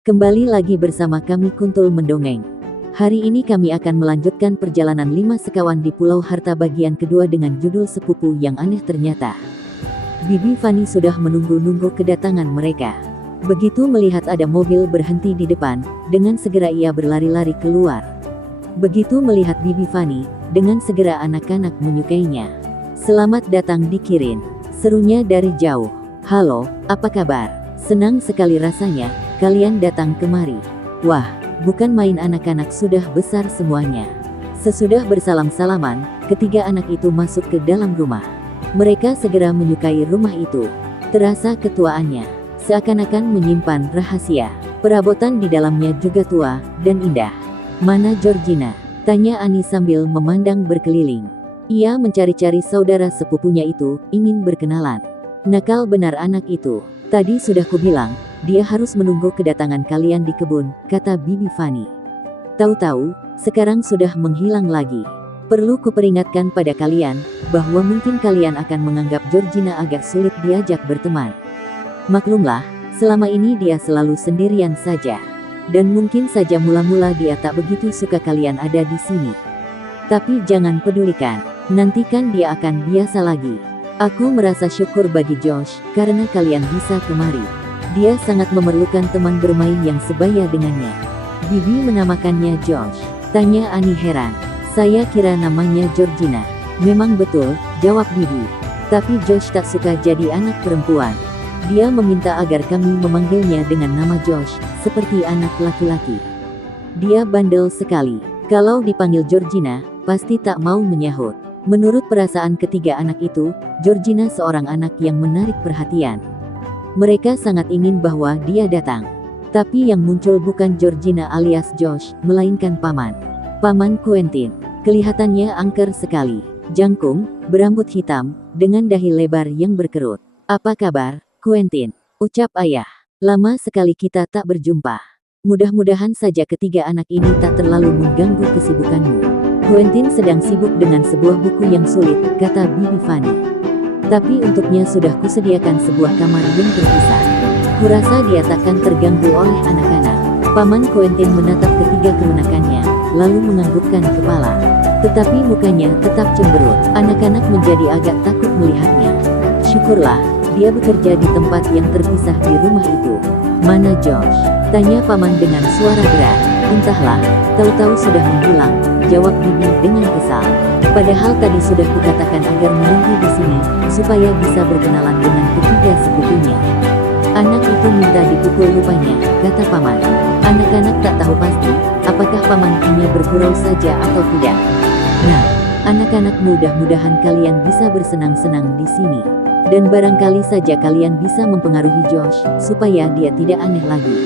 Kembali lagi bersama kami Kuntul Mendongeng. Hari ini kami akan melanjutkan perjalanan 5 sekawan di Pulau Harta bagian kedua dengan judul Sepupu yang Aneh Ternyata. Bibi Fani sudah menunggu-nunggu kedatangan mereka. Begitu melihat ada mobil berhenti di depan, dengan segera ia berlari-lari keluar. Begitu melihat Bibi Fani, dengan segera anak-anak menyukainya. "Selamat datang di Kirin," serunya dari jauh. "Halo, apa kabar? Senang sekali rasanya kalian datang kemari." Wah, bukan main, anak-anak sudah besar semuanya. Sesudah bersalam-salaman, ketiga anak itu masuk ke dalam rumah. Mereka segera menyukai rumah itu. Terasa ketuaannya, seakan-akan menyimpan rahasia. Perabotan di dalamnya juga tua dan indah. "Mana Georgina?" tanya Ani sambil memandang berkeliling. Ia mencari-cari saudara sepupunya itu, ingin berkenalan. "Nakal benar anak itu. Tadi sudah kubilang, dia harus menunggu kedatangan kalian di kebun," kata Bibi Fani. "Tahu-tahu, sekarang sudah menghilang lagi. Perlu kuperingatkan pada kalian, bahwa mungkin kalian akan menganggap Georgina agak sulit diajak berteman. Maklumlah, selama ini dia selalu sendirian saja. Dan mungkin saja mula-mula dia tak begitu suka kalian ada di sini. Tapi jangan pedulikan, nantikan dia akan biasa lagi. Aku merasa syukur bagi Josh, karena kalian bisa kemari. Dia sangat memerlukan teman bermain yang sebaya dengannya." "Bibi menamakannya Josh?" tanya Ani heran. "Saya kira namanya Georgina." "Memang betul," jawab Bibi. "Tapi Josh tak suka jadi anak perempuan. Dia meminta agar kami memanggilnya dengan nama Josh, seperti anak laki-laki. Dia bandel sekali. Kalau dipanggil Georgina, pasti tak mau menyahut." Menurut perasaan ketiga anak itu, Georgina seorang anak yang menarik perhatian. Mereka sangat ingin bahwa dia datang. Tapi yang muncul bukan Georgina alias Josh, melainkan Paman Quentin. Kelihatannya angker sekali. Jangkung, berambut hitam, dengan dahi lebar yang berkerut. "Apa kabar, Quentin?" ucap ayah. "Lama sekali kita tak berjumpa. Mudah-mudahan saja ketiga anak ini tak terlalu mengganggu kesibukanmu." "Quentin sedang sibuk dengan sebuah buku yang sulit," kata Bibi Fani. "Tapi untuknya sudah kusediakan sebuah kamar yang terpisah. Kurasa dia takkan terganggu oleh anak-anak." Paman Quentin menatap ketiga kelunakannya, lalu menganggukkan kepala. Tetapi mukanya tetap cemberut. Anak-anak menjadi agak takut melihatnya. "Syukurlah, dia bekerja di tempat yang terpisah di rumah itu." "Mana Josh?" tanya Paman dengan suara berat. "Entahlah, tahu-tahu sudah menghilang," jawab Bibi dengan kesal. "Padahal tadi sudah kukatakan agar menunggu di sini, supaya bisa berkenalan dengan ketiga sepupunya. Anak itu minta dipukul rupanya," kata Paman. Anak-anak tak tahu pasti, apakah Paman hanya bergurau saja atau tidak. "Nah, anak-anak, mudah-mudahan kalian bisa bersenang-senang di sini. Dan barangkali saja kalian bisa mempengaruhi Josh, supaya dia tidak aneh lagi.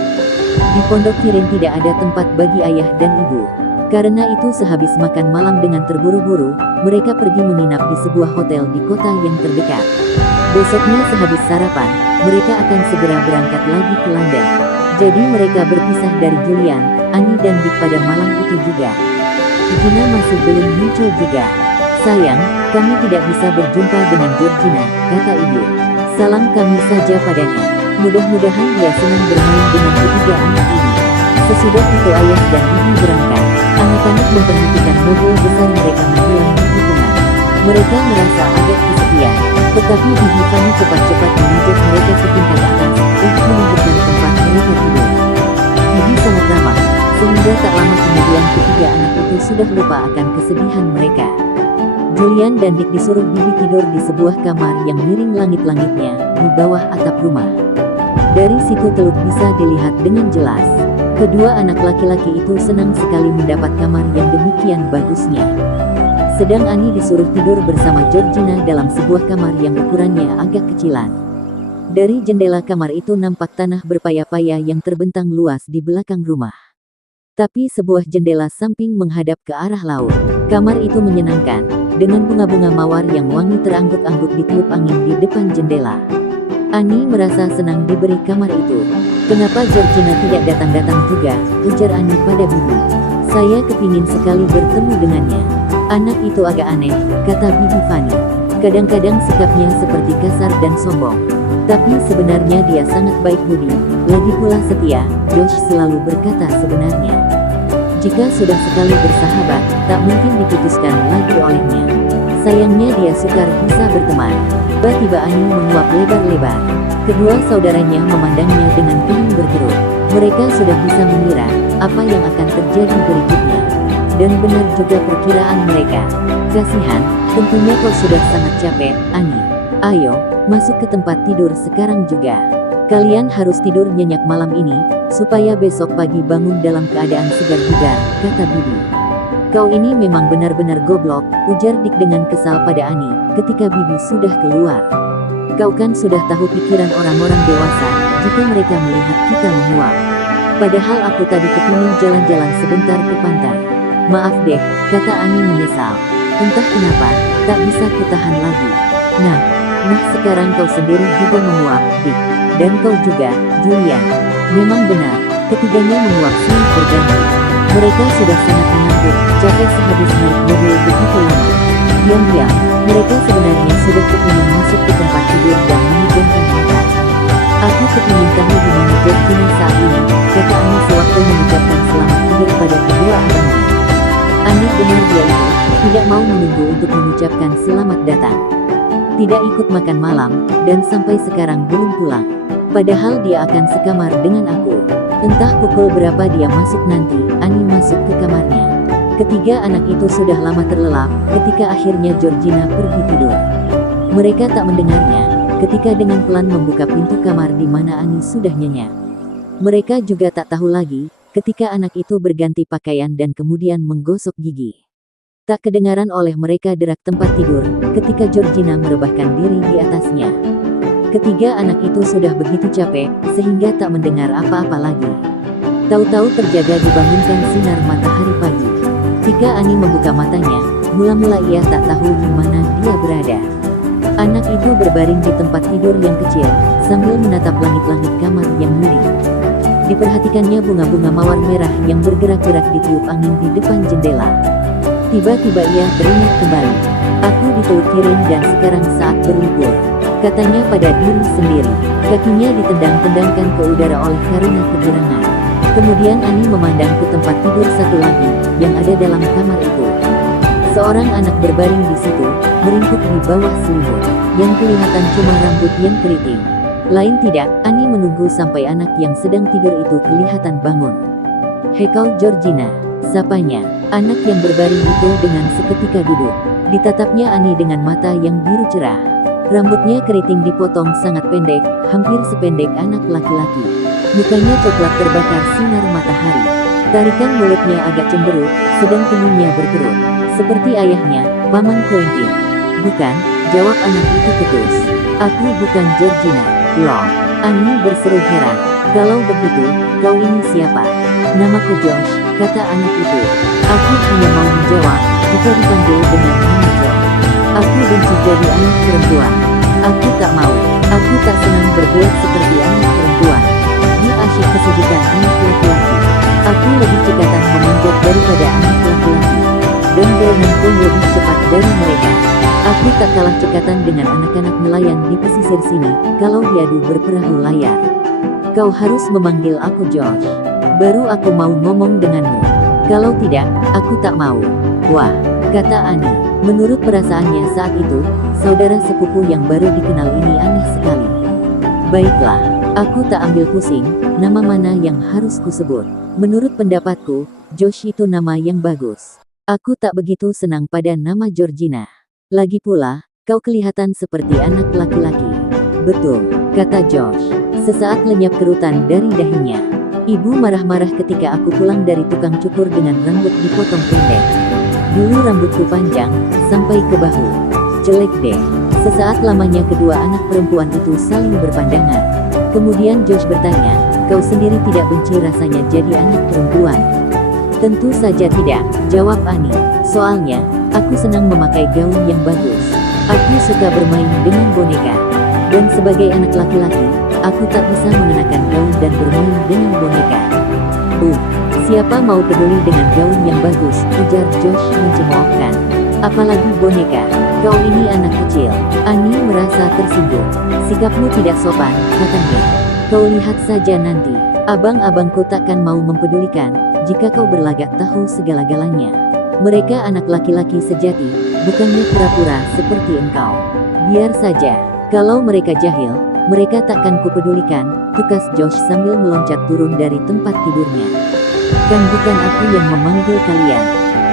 Di Pondok Kirin tidak ada tempat bagi ayah dan ibu. Karena itu sehabis makan malam dengan terburu-buru, mereka pergi menginap di sebuah hotel di kota yang terdekat. Besoknya sehabis sarapan, mereka akan segera berangkat lagi ke London. Jadi mereka berpisah dari Julian, Ani dan Dick pada malam itu juga. Gina masih belum muncul juga. "Sayang, kami tidak bisa berjumpa dengan Georgina," kata ibu. "Salam kami saja padanya. Mudah-mudahan dia senang bermain dengan ketiga anak ini." Sesudah itu ayah dan ibu berangkat. Anak-anak memperhatikan mobil besar mereka menghilang di tikungan. Mereka merasa agak kesepian, tetapi Bibi Fani cepat-cepat mengajak mereka ke tingkat atas, untuk menunjukkan tempat mereka tidur. Bibi sangat ramah, sehingga tak lama kemudian ketiga anak itu sudah lupa akan kesedihan mereka. Julian dan Dick disuruh Bibi tidur di sebuah kamar yang miring langit-langitnya, di bawah atap rumah. Dari situ teluk bisa dilihat dengan jelas. Kedua anak laki-laki itu senang sekali mendapat kamar yang demikian bagusnya. Sedang Ani disuruh tidur bersama Georgina dalam sebuah kamar yang ukurannya agak kecilan. Dari jendela kamar itu nampak tanah berpaya-paya yang terbentang luas di belakang rumah. Tapi sebuah jendela samping menghadap ke arah laut. Kamar itu menyenangkan, dengan bunga-bunga mawar yang wangi terangguk-angguk ditiup angin di depan jendela. Ani merasa senang diberi kamar itu. "Kenapa Georgina tidak datang-datang juga?" ujar Ani pada Bibi. "Saya kepingin sekali bertemu dengannya. Anak itu agak aneh," kata Bibi Fani. "Kadang-kadang sikapnya seperti kasar dan sombong." Tapi sebenarnya dia sangat baik budi, lagi pula setia, Josh selalu berkata sebenarnya. Jika sudah sekali bersahabat, tak mungkin diputuskan lagi olehnya. Sayangnya dia sukar bisa berteman. Tiba-tiba Ani menguap lebar-lebar. Kedua saudaranya memandangnya dengan ingin bergerut. Mereka sudah bisa mengira apa yang akan terjadi berikutnya. Dan benar juga perkiraan mereka. Kasihan, tentunya kau sudah sangat capek, Ani. Ayo, masuk ke tempat tidur sekarang juga. Kalian harus tidur nyenyak malam ini, supaya besok pagi bangun dalam keadaan segar bugar, kata Bibi. Kau ini memang benar-benar goblok, ujar Dik dengan kesal pada Ani, ketika Bibi sudah keluar. Kau kan sudah tahu pikiran orang-orang dewasa, jika mereka melihat kita menguap. Padahal aku tadi kepingin jalan-jalan sebentar ke pantai. Maaf deh, kata Ani menyesal. Entah kenapa, tak bisa kutahan lagi. Nah sekarang kau sendiri juga menguap, Dik. Dan kau juga, Julian. Memang benar, ketiganya menguap silih berganti. Mereka sudah sangat mengantuk, capek sehabis naik mobil begitu lama. Diam-diam, mereka sebenarnya sudah kepingin masuk ke tempat tidur dan memejamkan mata. Aku kepingin kamu di mana Georgina saat ini, kata Ani sewaktu mengucapkan selamat tidur pada kedua abangnya. Ani benar dia itu, tidak mau menunggu untuk mengucapkan selamat datang. Tidak ikut makan malam, dan sampai sekarang belum pulang. Padahal dia akan sekamar dengan aku. Entah pukul berapa dia masuk nanti, Ani masuk ke kamarnya. Ketiga anak itu sudah lama terlelap, ketika akhirnya Georgina pergi tidur. Mereka tak mendengarnya, ketika dengan pelan membuka pintu kamar di mana Ani sudah nyenyak. Mereka juga tak tahu lagi, ketika anak itu berganti pakaian dan kemudian menggosok gigi. Tak kedengaran oleh mereka derak tempat tidur, ketika Georgina merebahkan diri di atasnya. Ketiga anak itu sudah begitu capek, sehingga tak mendengar apa-apa lagi. Tahu-tahu terjaga dibangunkan sinar matahari pagi. Ketika Ani membuka matanya, mula-mula ia tak tahu di mana dia berada. Anak itu berbaring di tempat tidur yang kecil, sambil menatap langit-langit kamar yang miring. Diperhatikannya bunga-bunga mawar merah yang bergerak-gerak ditiup angin di depan jendela. Tiba-tiba ia teringat kembali. Aku diteut kirim dan sekarang saat berlibur, katanya pada diri sendiri. Kakinya ditendang-tendangkan ke udara oleh karena kegirangan. Kemudian Ani memandang ke tempat tidur satu lagi, yang ada dalam kamar itu. Seorang anak berbaring di situ, meringkuk di bawah selimut, yang kelihatan cuma rambut yang keriting. Lain tidak, Ani menunggu sampai anak yang sedang tidur itu kelihatan bangun. "Hei Georgina," sapanya. Anak yang berbaring itu dengan seketika duduk. Ditatapnya Ani dengan mata yang biru cerah. Rambutnya keriting dipotong sangat pendek, hampir sependek anak laki-laki. Mukanya coklat terbakar sinar matahari. Tarikan mulutnya agak cemberut, sedang keningnya berkerut. Seperti ayahnya, Paman Quentin. "Bukan," jawab anak itu ketus. "Aku bukan Georgina." "Loh," Ani berseru heran. "Kalau begitu, kau ini siapa?" "Namaku Josh," kata anak itu. "Aku hanya mau menjawab, jika dipanggil dengan nama Josh. Aku benci jadi anak perempuan. Aku tak mau. Aku tak senang berbuat seperti anak perempuan. Dia asyik kesulitan anak laki-laki. Aku lebih cekatan memanjat daripada anak laki-laki. Dan berenang pun lebih cepat dari mereka. Aku tak kalah cekatan dengan anak-anak nelayan di pesisir sini, kalau diadu berperahu layar. Kau harus memanggil aku Josh. Baru aku mau ngomong denganmu. Kalau tidak, aku tak mau." "Wah," kata Ani. Menurut perasaannya saat itu, saudara sepupu yang baru dikenal ini aneh sekali. "Baiklah, aku tak ambil pusing, nama mana yang harus kusebut. Menurut pendapatku, Josh itu nama yang bagus. Aku tak begitu senang pada nama Georgina. Lagi pula, kau kelihatan seperti anak laki-laki." "Betul," kata Josh. Sesaat lenyap kerutan dari dahinya. "Ibu marah-marah ketika aku pulang dari tukang cukur dengan rambut dipotong pendek. Dulu rambutku panjang, sampai ke bahu. Jelek deh." Sesaat lamanya kedua anak perempuan itu saling berpandangan. Kemudian Josh bertanya, "Kau sendiri tidak benci rasanya jadi anak perempuan?" "Tentu saja tidak," jawab Ani. "Soalnya, aku senang memakai gaun yang bagus. Aku suka bermain dengan boneka. Dan sebagai anak laki-laki, aku tak bisa mengenakan gaun dan bermain dengan boneka." Siapa mau peduli dengan gaun yang bagus?" ujar Josh mencemoohkan. Apalagi boneka. Kau ini anak kecil. Ani merasa tersinggung. Sikapmu tidak sopan, katanya. Kau lihat saja nanti. Abang-abangku takkan mau mempedulikan jika kau berlagak tahu segala-galanya. Mereka anak laki-laki sejati, bukannya pura-pura seperti engkau. Biar saja. Kalau mereka jahil, mereka takkan kupedulikan, tukas Josh sambil meloncat turun dari tempat tidurnya. Kan bukan aku yang memanggil kalian.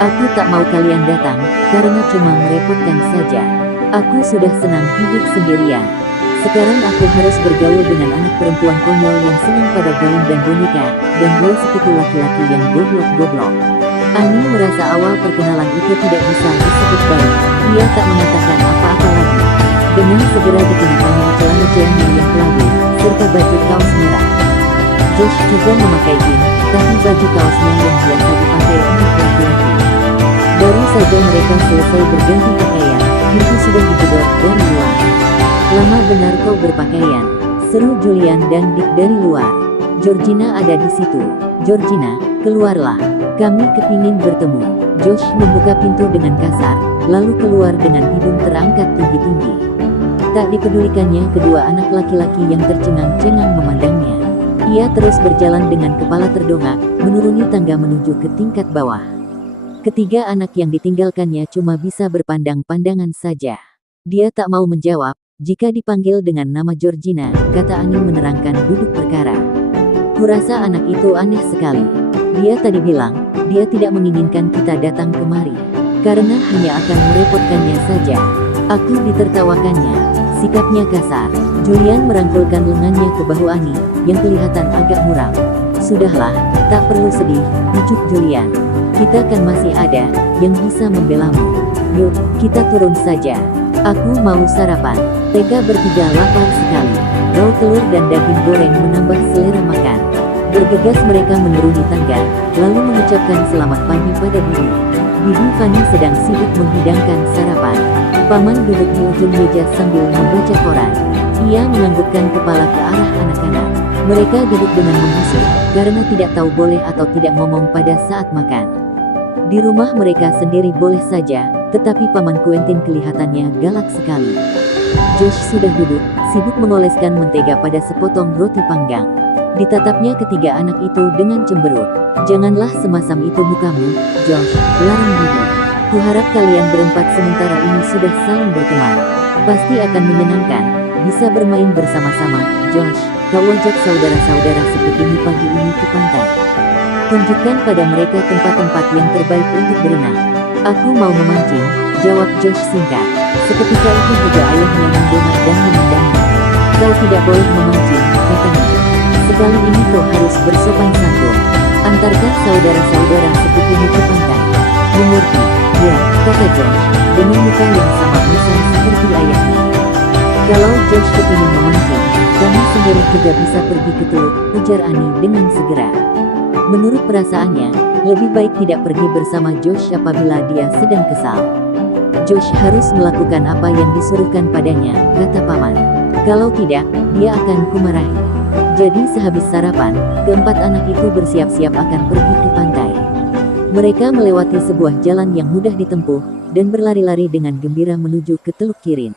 Aku tak mau kalian datang, karena cuma merepotkan saja. Aku sudah senang hidup sendirian. Sekarang aku harus bergaul dengan anak perempuan konyol yang senang pada gaun dan boneka, dan dua sepupu laki-laki yang goblok-goblok. Ani merasa awal perkenalan itu tidak bisa disebut baik. Ia tak mengatakan apa-apa lagi. Dengan segera dikenakannya celana jeans yang kelabu, serta baju kaos merah. Josh juga memakai jeans, tapi baju kaosnya yang biasa dipakai untuk laki-laki. Baru saja mereka selesai berganti pakaian, pintu sudah digedor dari luar. Lama benar kau berpakaian, seru Julian dan Dick dari luar. Georgina ada di situ. Georgina, keluarlah. Kami kepingin bertemu. Josh membuka pintu dengan kasar, lalu keluar dengan hidung terangkat tinggi-tinggi. Tak dipedulikannya kedua anak laki-laki yang tercengang-cengang memandangnya. Ia terus berjalan dengan kepala terdongak, menuruni tangga menuju ke tingkat bawah. Ketiga anak yang ditinggalkannya cuma bisa berpandang-pandangan saja. Dia tak mau menjawab. Jika dipanggil dengan nama Georgina, kata Ani menerangkan duduk perkara. Kurasa anak itu aneh sekali. Dia tadi bilang, dia tidak menginginkan kita datang kemari, karena hanya akan merepotkannya saja. Aku ditertawakannya. Sikapnya kasar. Julian merangkulkan lengannya ke bahu Ani, yang kelihatan agak muram. Sudahlah, tak perlu sedih, ujuk Julian. Kita kan masih ada, yang bisa membelamu. Yuk, kita turun saja. Aku mau sarapan. Mereka bertiga lapar sekali. Bau telur dan daging goreng menambah selera makan. Bergegas mereka menuruni tangga, lalu mengucapkan selamat pagi pada Bibi. Bibi Fanny sedang sibuk menghidangkan sarapan. Paman duduk di ujung meja sambil membaca koran. Ia menganggukkan kepala ke arah anak-anak. Mereka duduk dengan membusuk, karena tidak tahu boleh atau tidak ngomong pada saat makan. Di rumah mereka sendiri boleh saja, tetapi Paman Quentin kelihatannya galak sekali. Josh sudah duduk, sibuk mengoleskan mentega pada sepotong roti panggang. Ditatapnya ketiga anak itu dengan cemberut. Janganlah semasam itu mukamu, Josh, larang Bibi. Kuharap kalian berempat sementara ini sudah saling berteman. Pasti akan menyenangkan, bisa bermain bersama-sama. Josh, kau ajak saudara-saudara seperti pagi ini ke pantai. Tunjukkan pada mereka tempat-tempat yang terbaik untuk berenang. Aku mau memancing, jawab Josh singkat. Seketika itu juga ayahnya mendongak dan memandangnya. Kau tidak boleh memancing, katanya. Sekali ini kau harus bersopan santun. Antarkan saudara-saudara sepupumu ke pantai. Mengerti? Ya, kata Josh, dengan muka yang sama mesra seperti ayahnya. Kalau Josh kepingin memancing, kami sendiri juga bisa pergi ke Teluk, ujar Ani dengan segera. Menurut perasaannya, lebih baik tidak pergi bersama Josh apabila dia sedang kesal. Josh harus melakukan apa yang disuruhkan padanya, kata Paman. Kalau tidak, dia akan kumarahi. Jadi sehabis sarapan, keempat anak itu bersiap-siap akan pergi ke pantai. Mereka melewati sebuah jalan yang mudah ditempuh, dan berlari-lari dengan gembira menuju ke Teluk Kirin.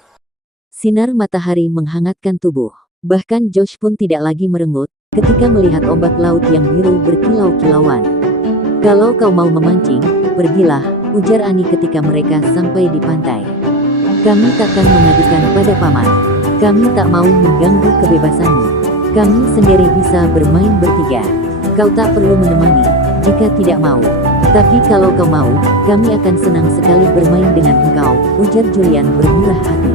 Sinar matahari menghangatkan tubuh. Bahkan Josh pun tidak lagi merengut, ketika melihat ombak laut yang biru berkilau-kilauan. Kalau kau mau memancing, pergilah, ujar Ani ketika mereka sampai di pantai. Kami takkan mengadukan pada Paman. Kami tak mau mengganggu kebebasanmu. Kami sendiri bisa bermain bertiga. Kau tak perlu menemani, jika tidak mau. Tapi kalau kau mau, kami akan senang sekali bermain dengan engkau, ujar Julian bermurah hati.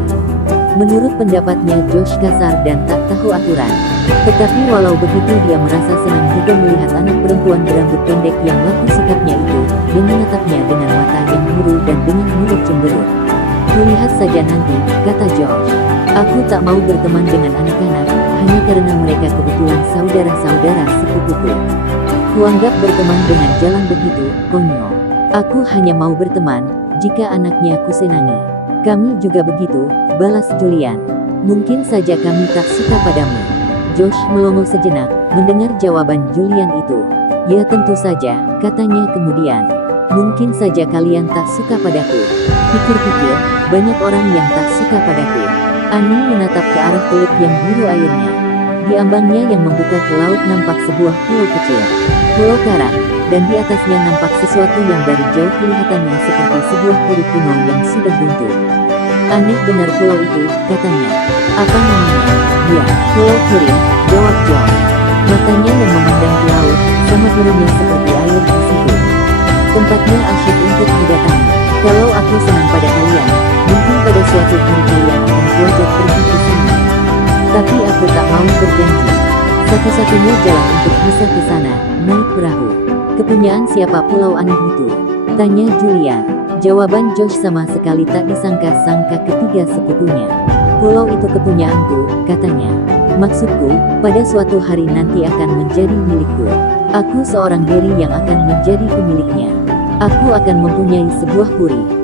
Menurut pendapatnya Josh kasar dan tak tahu aturan. Tetapi walau begitu dia merasa senang juga melihat anak perempuan berambut pendek yang laku sikapnya itu, dan menatapnya dengan mata yang biru dan dengan mulut cemberut. Kulihat saja nanti, kata Josh. Aku tak mau berteman dengan anak-anak, hanya karena mereka kebetulan saudara-saudara sepupuku. Kuanggap berteman dengan jalan begitu, konyol. Aku hanya mau berteman, jika anaknya kusenangi. Kami juga begitu, balas Julian. Mungkin saja kami tak suka padamu. Josh melongo sejenak, mendengar jawaban Julian itu. Ya tentu saja, katanya kemudian. Mungkin saja kalian tak suka padaku. Pikir-pikir, banyak orang yang tak suka padaku. Ani menatap ke arah teluk yang biru airnya. Di ambangnya yang membuka ke laut nampak sebuah pulau kecil. Pulau karang, dan di atasnya nampak sesuatu yang dari jauh kelihatannya seperti sebuah puri kuno yang sudah runtuh. Aneh benar pulau itu, katanya. Apa namanya? Ya, Pulau Kurim, jawab John. Matanya yang memandang ke laut, sama birunya seperti air di situ. Tempatnya asyik untuk didatangi. Kalau aku senang pada kalian, mungkin pada suatu hari kalian akan kuajak pergi ke sana. Tapi aku tak mau berjanji. Satu-satunya jalan untuk bisa ke sana, naik perahu. Kepunyaan siapa pulau aneh itu? Tanya Julian. Jawaban Josh sama sekali tak disangka-sangka ketiga sepupunya. Pulau itu kepunyaanku, katanya. Maksudku, pada suatu hari nanti akan menjadi milikku. Aku seorang Gary yang akan menjadi pemiliknya. Aku akan mempunyai sebuah puri.